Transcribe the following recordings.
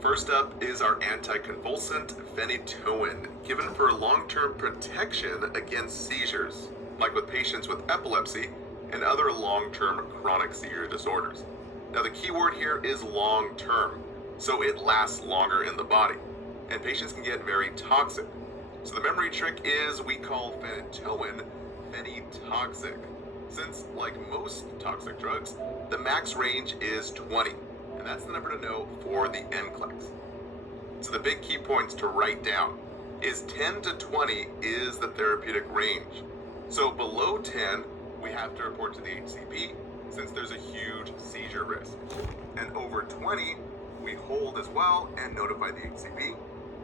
First up is our anticonvulsant phenytoin, given for long-term protection against seizures, like with patients with epilepsy and other long-term chronic seizure disorders. Now the key word here is long-term, so it lasts longer in the body, and patients can get very toxic. So the memory trick is we call phenytoin phenytoxic, since like most toxic drugs, the max range is 20, and that's the number to know for the NCLEX. So the big key points to write down is 10 to 20 is the therapeutic range. So below 10, we have to report to the HCP since there's a huge seizure risk. And over 20, we hold as well and notify the HCP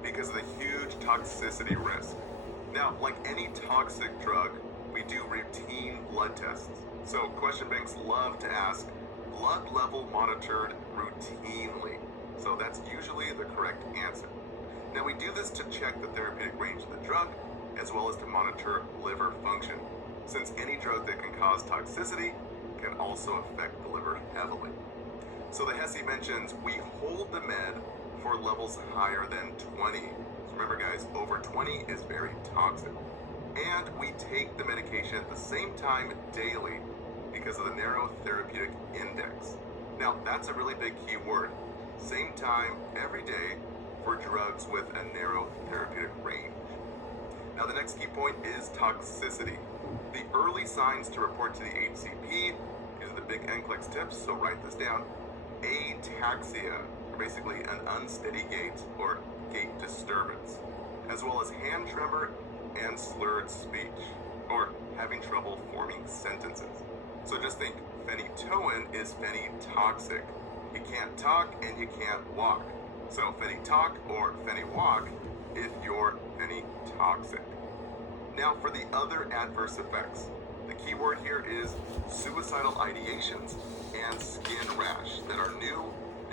because of the huge toxicity risk. Now, like any toxic drug, we do routine blood tests. So question banks love to ask, blood level monitored routinely. So that's usually the correct answer. Now we do this to check the therapeutic range of the drug, as well as to monitor liver function, since any drug that can cause toxicity can also affect the liver heavily. So the HESI mentions we hold the med for levels higher than 20. So remember guys, over 20 is very toxic. And we take the medication at the same time daily because of the narrow therapeutic index. Now that's a really big key word. Same time every day for drugs with a narrow therapeutic range. Now the next key point is toxicity. The early signs to report to the HCP is the big NCLEX tips, so write this down. Ataxia, or basically an unsteady gait or gait disturbance, as well as hand tremor and slurred speech, or having trouble forming sentences. So just think, phenytoin is phenytoxic. You can't talk and you can't walk. So phenytalk or phenywalk if you're phenytoxic. Now for the other adverse effects, the key word here is suicidal ideations and skin rash that are new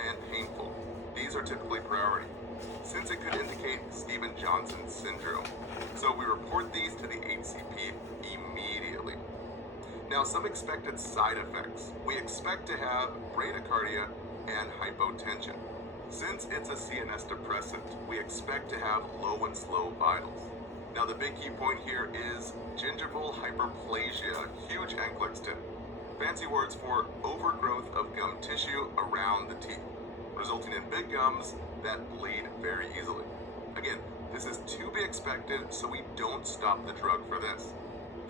and painful. These are typically priority, since it could indicate Stevens-Johnson syndrome. So we report these to the HCP immediately. Now some expected side effects. We expect to have bradycardia and hypotension. Since it's a CNS depressant, we expect to have low and slow vitals. Now the big key point here is gingival hyperplasia, huge NCLEX tip. Fancy words for overgrowth of gum tissue around the teeth, resulting in big gums that bleed very easily. Again, this is to be expected, so we don't stop the drug for this.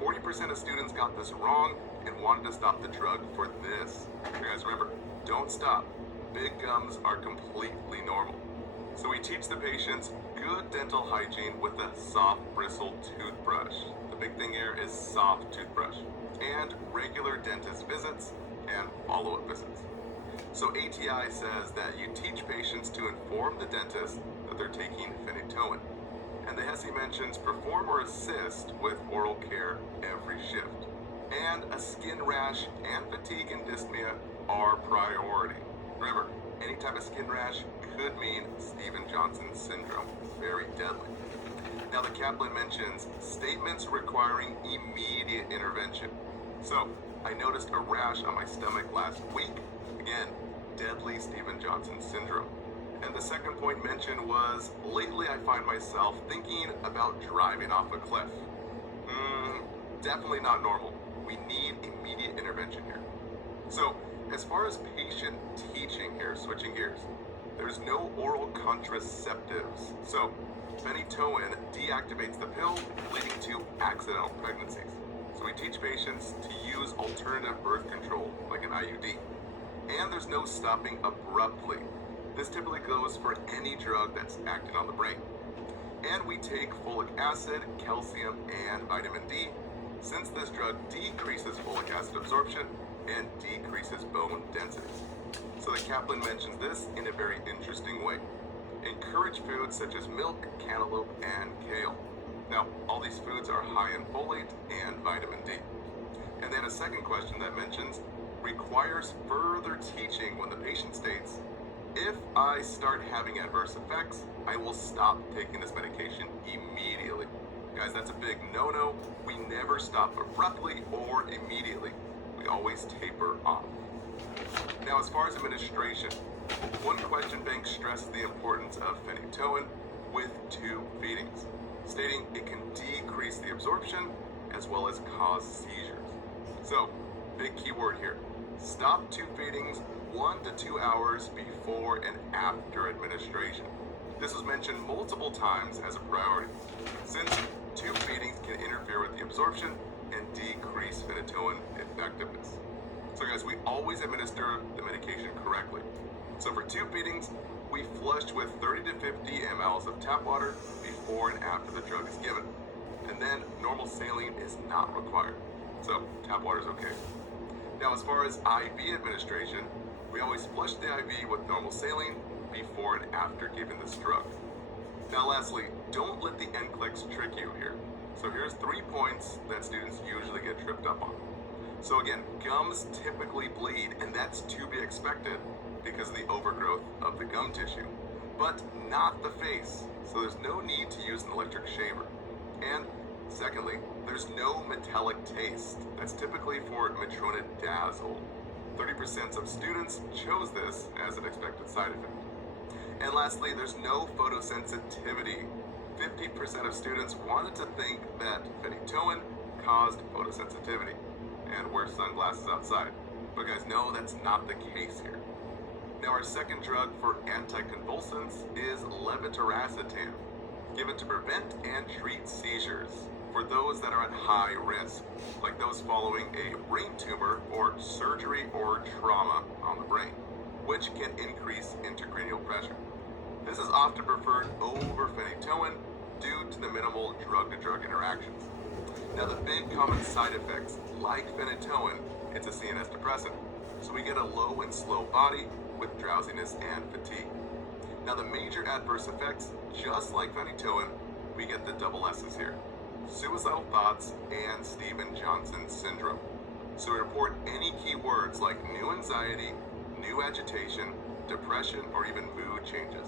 40% of students got this wrong and wanted to stop the drug for this. You guys remember, don't stop. Big gums are completely normal. So we teach the patients good dental hygiene with a soft bristled toothbrush. The big thing here is soft toothbrush. And regular dentist visits and follow-up visits. So ATI says that you teach patients to inform the dentist that they're taking phenytoin. And the HESI mentions perform or assist with oral care every shift. And a skin rash and fatigue and dyspnea are priority. Remember, any type of skin rash could mean Stevens-Johnson syndrome. Very deadly. Now the Kaplan mentions statements requiring immediate intervention. So I noticed a rash on my stomach last week. Again, deadly Stevens-Johnson syndrome. And the second point mentioned was, lately I find myself thinking about driving off a cliff. Definitely not normal. We need immediate intervention here. So as far as patient teaching here, switching gears, there's no oral contraceptives. So phenytoin deactivates the pill, leading to accidental pregnancies. So we teach patients to use alternative birth control, like an IUD. And there's no stopping abruptly. This typically goes for any drug that's acting on the brain. And we take folic acid, calcium, and vitamin D, since this drug decreases folic acid absorption and decreases bone density. So the Kaplan mentions this in a very interesting way. Encourage foods such as milk, cantaloupe, and kale. Now, all these foods are high in folate and vitamin D. And then a second question that mentions requires further teaching when the patient states, if I start having adverse effects, I will stop taking this medication immediately. Guys, that's a big no-no. We never stop abruptly or immediately. We always taper off. Now, as far as administration, one question bank stressed the importance of phenytoin with 2 feedings, stating it can decrease the absorption as well as cause seizures. So, big keyword here. Stop 2 feedings 1 to 2 hours before and after administration. This was mentioned multiple times as a priority, since 2 feedings can interfere with the absorption and decrease phenytoin effectiveness. So guys, we always administer the medication correctly. So for 2 feedings, we flushed with 30 to 50 mLs of tap water before and after the drug is given. And then normal saline is not required. So tap water is okay. Now as far as IV administration, we always flush the IV with normal saline before and after giving this drug. Now lastly, don't let the NCLEX trick you here. So here's 3 points that students usually get tripped up on. So again, gums typically bleed, and that's to be expected because of the overgrowth of the gum tissue, but not the face. So there's no need to use an electric shaver. And secondly, there's no metallic taste. That's typically for metronidazole. 30% of students chose this as an expected side effect. And lastly, there's no photosensitivity. 50% of students wanted to think that phenytoin caused photosensitivity and wear sunglasses outside. But guys, no, that's not the case here. Now our second drug for anticonvulsants is levetiracetam, given to prevent and treat seizures for those that are at high risk, like those following a brain tumor or surgery or trauma on the brain, which can increase intracranial pressure. This is often preferred over phenytoin due to the minimal drug-to-drug interactions. Now the big common side effects, like phenytoin, it's a CNS depressant, so we get a low and slow body with drowsiness and fatigue. Now the major adverse effects, just like phenytoin, we get the double S's here: suicidal thoughts and Stevens-Johnson syndrome. So we report any key words like new anxiety, new agitation, depression, or even mood changes.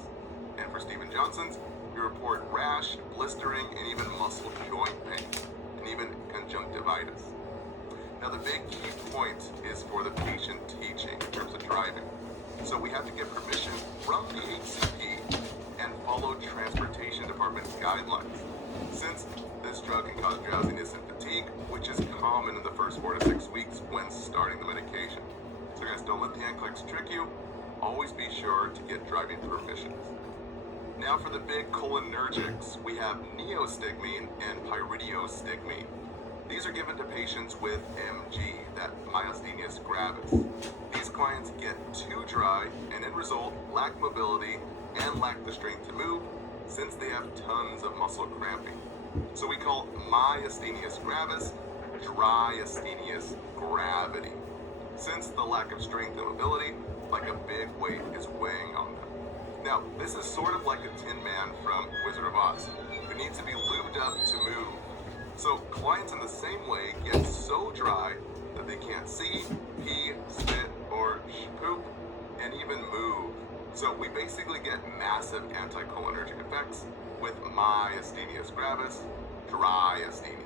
And for Stevens-Johnson's, we report rash, blistering, and even muscle joint pain, and even conjunctivitis. Now the big key point is for the patient teaching in terms of driving. So we have to get permission from the HCP and follow transportation department guidelines, since this drug can cause drowsiness and fatigue, which is common in the first 4 to 6 weeks when starting the medication. So guys, don't let the NCLEX trick you. Always be sure to get driving permissions. Now for the big cholinergics, we have neostigmine and pyridostigmine. These are given to patients with MG, that myasthenia gravis. These clients get too dry and in result lack mobility and lack the strength to move, since they have tons of muscle cramping. So we call myasthenia gravis dryasthenia gravity, since the lack of strength and mobility, like a big weight, is weighing on them. Now, this is sort of like a Tin Man from Wizard of Oz, who needs to be lubed up to move. So clients in the same way get so dry that they can't see, pee, spit, or poop, and even move. So we basically get massive anticholinergic effects with myasthenia gravis, dryasthenia.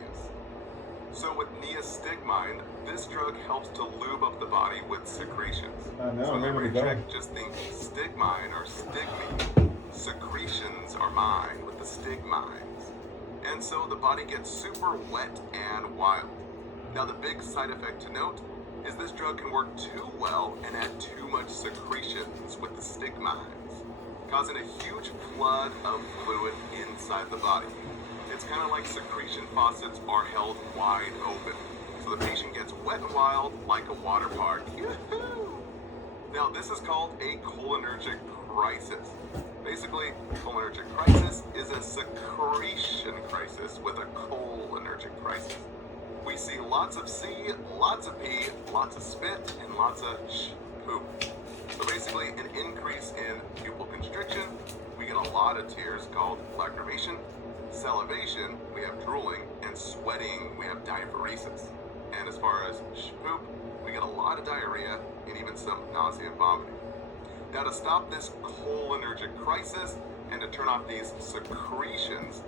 So with neostigmine, this drug helps to lube up the body with secretions. So whenever you check, just think stigmine or stigmine. Secretions are mine with the stigmines. And so the body gets super wet and wild. Now the big side effect to note is this drug can work too well and add too much secretions with the stigmines, causing a huge flood of fluid inside the body. It's kind of like secretion faucets are held wide open, so the patient gets wet and wild like a water park. Yoo-hoo! Now this is called a cholinergic crisis. Basically, cholinergic crisis is a secretion crisis with a cholinergic crisis. We see lots of C, lots of P, lots of spit, and lots of poop. So basically, an increase in pupil constriction. We get a lot of tears called lacrimation. Salivation, we have drooling, and sweating, we have diaphoresis. And as far as poop, we get a lot of diarrhea and even some nausea and vomiting. Now to stop this cholinergic crisis and to turn off these secretions,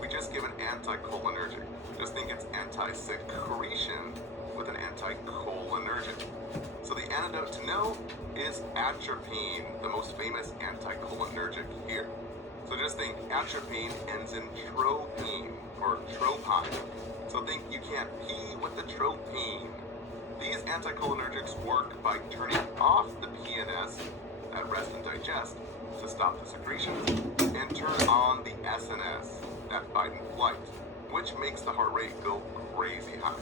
we just give an anticholinergic. Just think it's anti-secretion with an anticholinergic. So the antidote to know is atropine, the most famous anticholinergic here. So just think atropine ends in tropine or tropine. So think you can't pee with the tropine. These anticholinergics work by turning off the PNS, that rest and digest, to stop the secretions, and turn on the SNS, that fight and flight, which makes the heart rate go crazy high.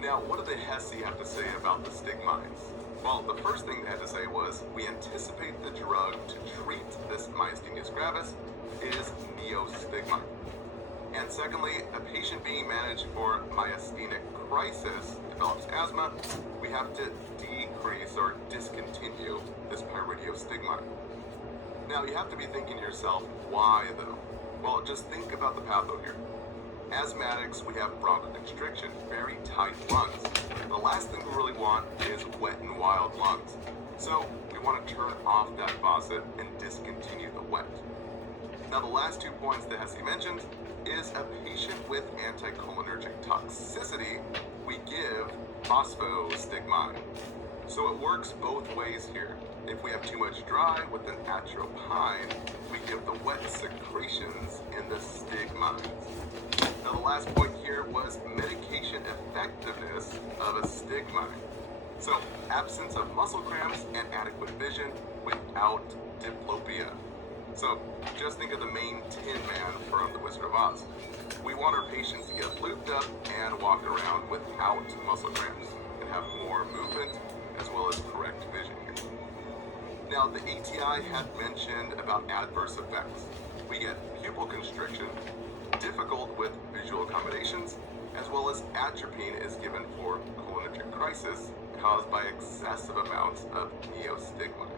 Now, what did the HESI have to say about the stigmines? Well, the first thing they had to say was, we anticipate the drug to treat this myasthenia gravis is neostigmine. And secondly, a patient being managed for myasthenic crisis develops asthma, we have to decrease or discontinue this pyridostigmine. Now, you have to be thinking to yourself, why though? Well, just think about the patho here. Asthmatics, we have bronchoconstriction, very tight lungs. The last thing we really want is wet and wild lungs. So we want to turn off that faucet and discontinue the wet. Now the last 2 points that HESI mentioned is a patient with anticholinergic toxicity, we give phosphostigmine. So it works both ways here. If we have too much dry with an atropine, we give the wet secretions in the stigmines. Now the last point here was medication effectiveness of a stigmine. So absence of muscle cramps and adequate vision without diplopia. So just think of the main Tin Man from The Wizard of Oz. We want our patients to get looped up and walk around without muscle cramps and have more movement as well as correct vision here. Now the ATI had mentioned about adverse effects. We get pupil constriction, difficult with visual accommodations, as well as atropine is given for cholinergic crisis caused by excessive amounts of neostigmine.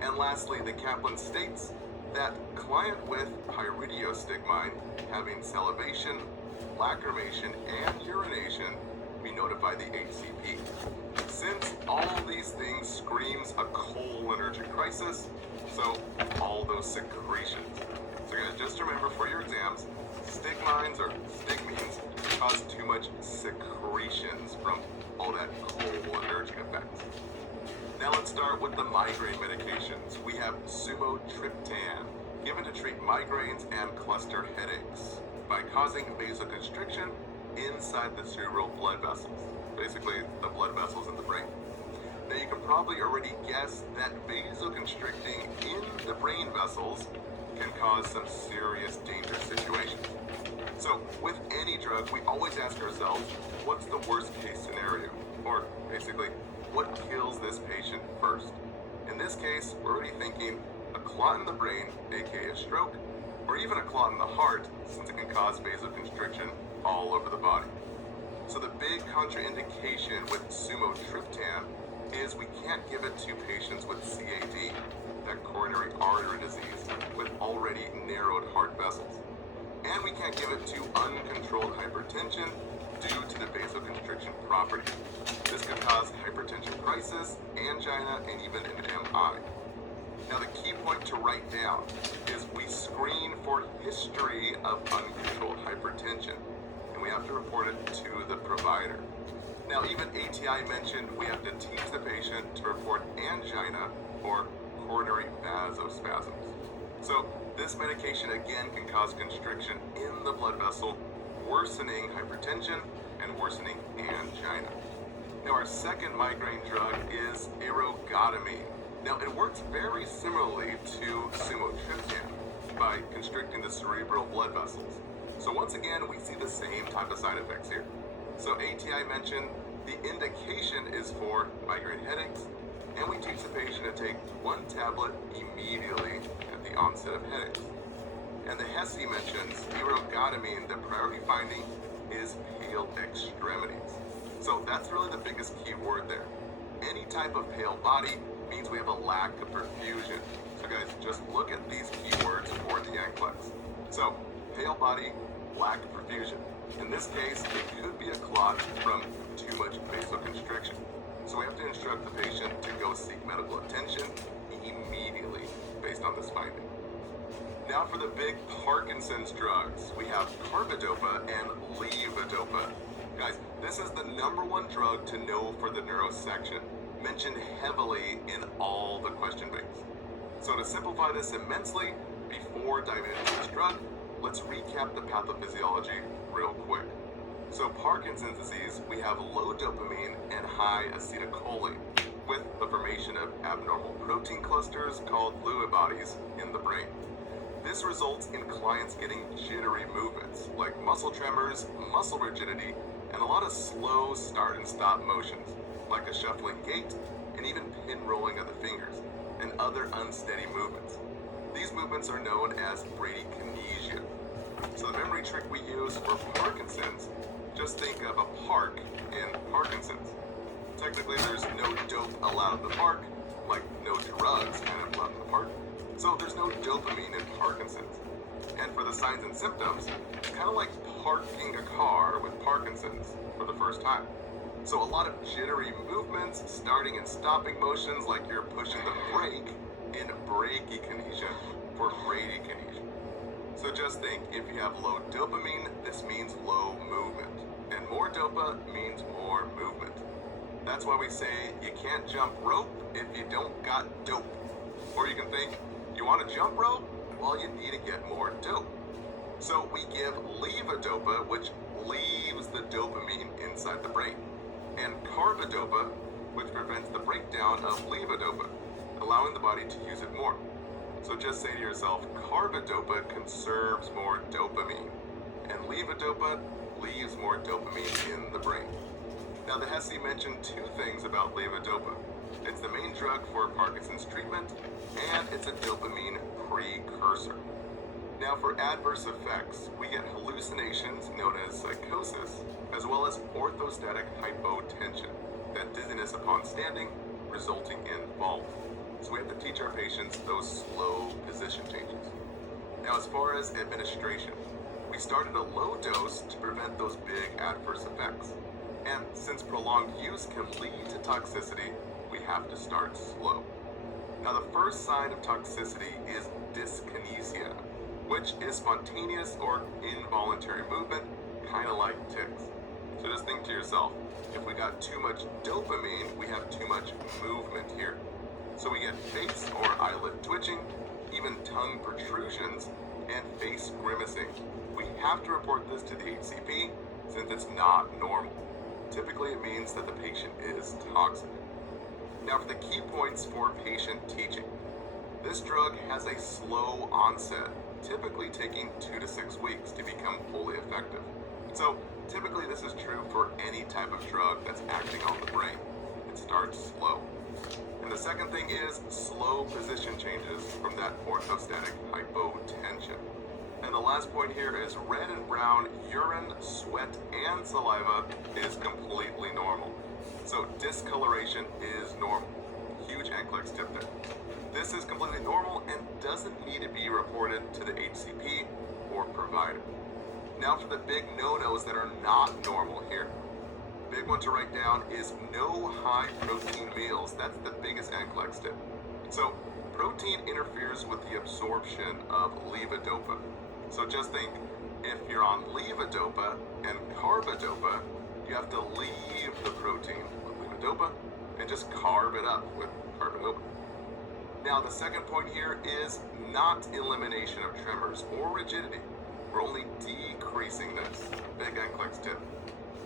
And lastly, the Kaplan states that client with pyridostigmine having salivation, lacrimation, and urination, we notify the HCP. Since all of these things screams a cholinergic crisis, so all those secretions. So guys, just remember for your exams, stigmines or stigmines cause too much secretions from all that cholinergic effects. Now let's start with the migraine medications. We have sumatriptan, given to treat migraines and cluster headaches by causing vasoconstriction inside the cerebral blood vessels, basically the blood vessels in the brain. Now you can probably already guess that vasoconstricting in the brain vessels can cause some serious dangerous situations. So with any drug, we always ask ourselves, what's the worst case scenario? Or basically, what kills this patient first? In this case, we're already thinking a clot in the brain, aka a stroke, or even a clot in the heart, since it can cause vasoconstriction all over the body. So the big contraindication with sumatriptan is we can't give it to patients with CAD, that coronary artery disease, with already narrowed heart vessels. And we can't give it to uncontrolled hypertension due to the vasoconstriction property. This could cause hypertension crisis, angina, and even an MI. Now the key point to write down is we screen for history of uncontrolled hypertension, and we have to report it to the provider. Now even ATI mentioned we have to teach the patient to report angina or coronary vasospasms. So this medication again can cause constriction in the blood vessel, worsening hypertension and worsening angina. Now our second migraine drug is ergotamine. Now it works very similarly to sumatriptan by constricting the cerebral blood vessels. So once again, we see the same type of side effects here. So ATI mentioned the indication is for migraine headaches, and we teach the patient to take 1 tablet immediately at the onset of headaches. And the HESI mentions ergotamine, the priority finding is pale extremities. So that's really the biggest key word there. Any type of pale body means we have a lack of perfusion. So guys, just look at these keywords for the NCLEX. So pale body, lack of perfusion. In this case, it could be a clot from too much vasoconstriction. So we have to instruct the patient to go seek medical attention immediately based on this finding. Now for the big Parkinson's drugs, we have carbidopa and levodopa. Guys, this is the #1 drug to know for the neuro section. mentioned heavily in all the question banks. So to simplify this immensely, before diving into this drug, let's recap the pathophysiology real quick. So Parkinson's disease, we have low dopamine and high acetylcholine, with the formation of abnormal protein clusters called Lewy bodies in the brain. This results in clients getting jittery movements, like muscle tremors, muscle rigidity, and a lot of slow start and stop motions, like a shuffling gait, and even pin rolling of the fingers, and other unsteady movements. These movements are known as bradykinesia. So the memory trick we use for Parkinson's, just think of a park in Parkinson's. Technically, there's no dope allowed in the park, like no drugs kind of allowed in the park. So there's no dopamine in Parkinson's. And for the signs and symptoms, it's kind of like parking a car with Parkinson's for the first time. So a lot of jittery movements, starting and stopping motions like you're pushing the brake in bradykinesia for bradykinesia. So just think, if you have low dopamine, this means low movement. And more dopa means more movement. That's why we say you can't jump rope if you don't got dope. Or you can think, you want to jump rope? Well, you need to get more dope. So we give levodopa, which leaves the dopamine inside the brain, and carbidopa, which prevents the breakdown of levodopa, allowing the body to use it more. So just say to yourself, carbidopa conserves more dopamine, and levodopa leaves more dopamine in the brain. Now the HESI mentioned two things about levodopa. It's the main drug for Parkinson's treatment, and it's a dopamine precursor. Now for adverse effects, we get hallucinations known as psychosis, as well as orthostatic hypotension, that dizziness upon standing, resulting in falls. So we have to teach our patients those slow position changes. Now as far as administration, we started a low dose to prevent those big adverse effects. And since prolonged use can lead to toxicity, we have to start slow. Now the first sign of toxicity is dyskinesia, which is spontaneous or involuntary movement, kind of like tics. So just think to yourself, if we got too much dopamine, we have too much movement here. So we get face or eyelid twitching, even tongue protrusions, and face grimacing. We have to report this to the HCP since it's not normal. Typically it means that the patient is toxic. Now for the key points for patient teaching. This drug has a slow onset, typically taking 2 to 6 weeks to become fully effective. So typically this is true for any type of drug that's acting on the brain. It starts slow. And the second thing is slow position changes from that orthostatic hypotension. And the last point here is red and brown urine, sweat, and saliva is completely normal. So discoloration is normal. Huge NCLEX tip there. This is completely normal and doesn't need to be reported to the HCP or provider. Now for the big no-nos that are not normal here. Big one to write down is no high protein meals. That's the biggest NCLEX tip. So protein interferes with the absorption of levodopa. So just think, if you're on levodopa and carbidopa, you have to leave the protein with levodopa and just carb it up with carbidopa. Now the second point here is not elimination of tremors or rigidity. We're only decreasing this. Big NCLEX tip.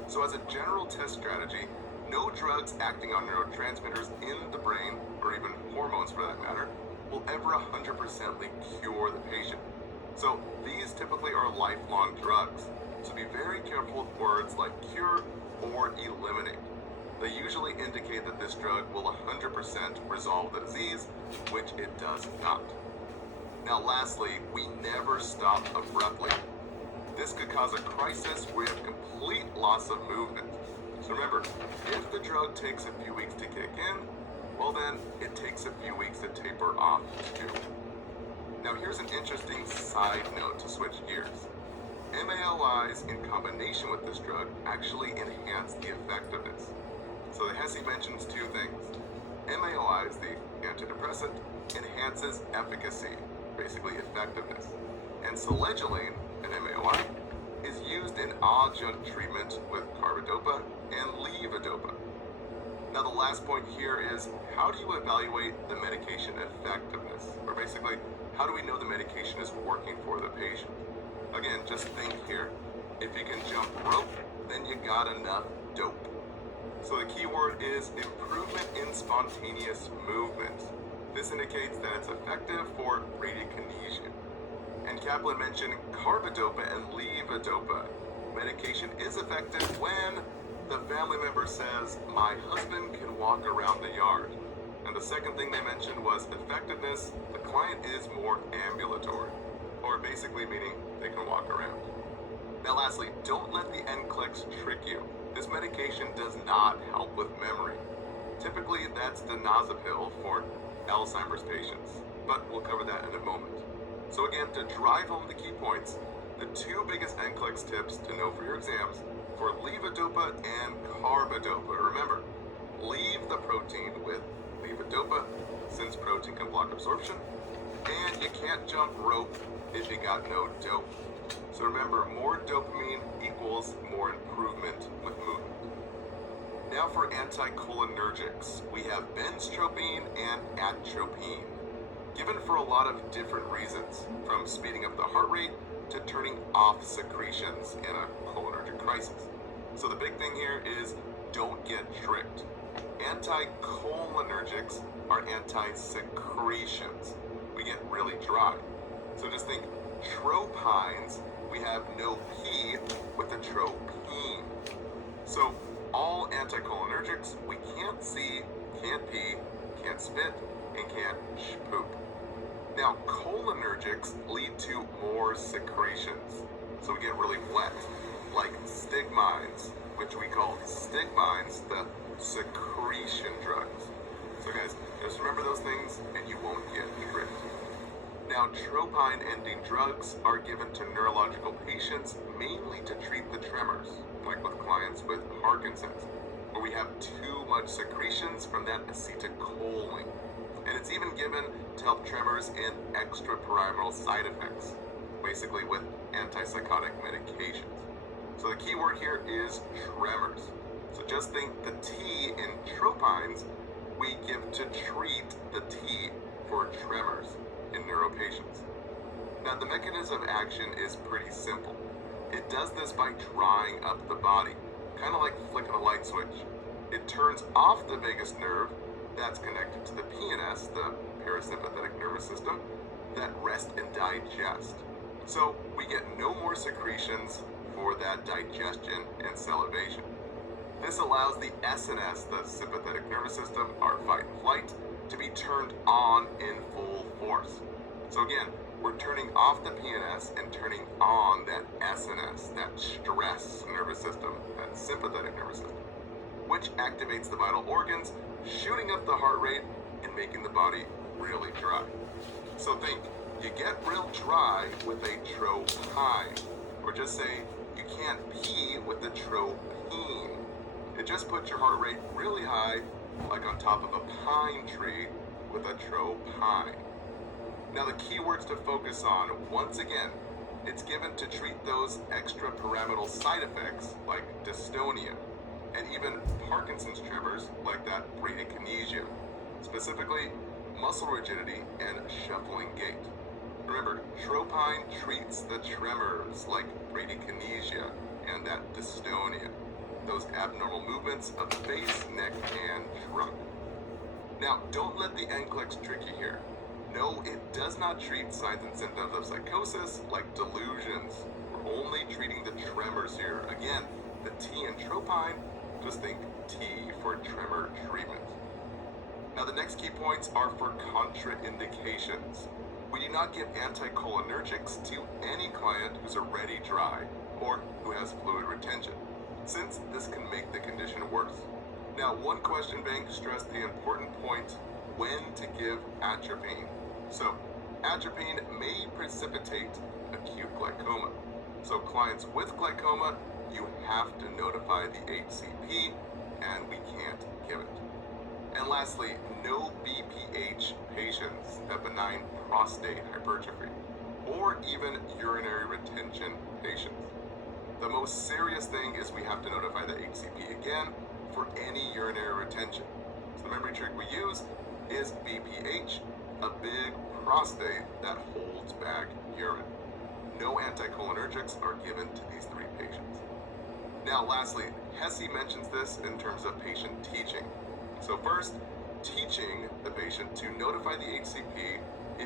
So as a general test strategy, no drugs acting on neurotransmitters in the brain, or even hormones for that matter, will ever 100% cure the patient. So these typically are lifelong drugs. So be very careful with words like cure or eliminate. They usually indicate that this drug will 100% resolve the disease, which it does not. Now lastly, we never stop abruptly. This could cause a crisis where you have complete loss of movement. So remember, if the drug takes a few weeks to kick in, well then, it takes a few weeks to taper off too. Now here's an interesting side note to switch gears. MAOIs in combination with this drug actually enhance the effectiveness. So the HESI mentions two things. MAOIs, the antidepressant, enhances efficacy, basically effectiveness. And selegiline, an MAOI, is used in adjunct treatment with carbidopa and levodopa. Now the last point here is, how do you evaluate the medication effectiveness? Or basically, how do we know the medication is working for the patient? Again, just think here. If you can jump rope, then you got enough dope. So the key word is improvement in spontaneous movement. This indicates that it's effective for bradykinesia. And Kaplan mentioned carbidopa and levodopa. Medication is effective when the family member says, my husband can walk around the yard. And the second thing they mentioned was effectiveness. The client is more ambulatory, or basically meaning they can walk around. Now lastly, don't let the NCLEX trick you. This medication does not help with memory. Typically, that's diazepam for Alzheimer's patients, but we'll cover that in a moment. So again, to drive home the key points, the two biggest NCLEX tips to know for your exams for levodopa and carbidopa. Remember, leave the protein with levodopa, since protein can block absorption, and you can't jump rope if you got no dope. So remember, more dopamine equals more improvement with movement. Now for anticholinergics, we have benztropine and atropine, given for a lot of different reasons, from speeding up the heart rate to turning off secretions in a cholinergic crisis. So the big thing here is don't get tricked. Anticholinergics are anti-secretions. We get really dry. So just think tropines, we have no P with the tropine. So all anticholinergics, we can't see, can't pee, can't spit, and can't poop. Now, cholinergics lead to more secretions, so we get really wet, like stigmines, which we call stigmines, the secretion drugs. So guys, just remember those things and you won't get tricked. Now, tropine-ending drugs are given to neurological patients mainly to treat the tremors, like with clients with Parkinson's, where we have too much secretions from that acetylcholine. And it's even given to help tremors in extrapyramidal side effects, basically with antipsychotic medications. So the key word here is tremors. So just think the T in tropines we give to treat the T for tremors in neuro patients. Now the mechanism of action is pretty simple. It does this by drying up the body, kind of like flicking a light switch. It turns off the vagus nerve that's connected to the PNS, the parasympathetic nervous system, that rest and digest. So we get no more secretions for that digestion and salivation. This allows the SNS, the sympathetic nervous system, our fight and flight, to be turned on in full force. So again, we're turning off the PNS and turning on that SNS, that stress nervous system, that sympathetic nervous system, which activates the vital organs, shooting up the heart rate and making the body really dry. So think, you get real dry with a tropine, or just say you can't pee with the tropine. It just puts your heart rate really high, like on top of a pine tree with a tropine. Now the key words to focus on, once again, it's given to treat those extrapyramidal side effects like dystonia, and even Parkinson's tremors like that bradykinesia, specifically muscle rigidity and shuffling gait. Remember, tropine treats the tremors like bradykinesia and that dystonia, those abnormal movements of the face, neck, and trunk. Now, don't let the NCLEX trick you here. No, it does not treat signs and symptoms of psychosis like delusions. We're only treating the tremors here. Again, the T in tropine, just think T for tremor treatment. Now the next key points are for contraindications. We do not give anticholinergics to any client who's already dry or who has fluid retention, since this can make the condition worse. Now, one question bank stressed the important point, when to give atropine. So, atropine may precipitate acute glaucoma. So clients with glaucoma, you have to notify the HCP, and we can't give it. And lastly, no BPH patients have benign prostate hypertrophy, or even urinary retention patients. The most serious thing is we have to notify the HCP again, for any urinary retention. So the memory trick we use is BPH, a big prostate that holds back urine. No anticholinergics are given to these 3 patients. Now lastly, Hesse mentions this in terms of patient teaching. So first, teaching the patient to notify the HCP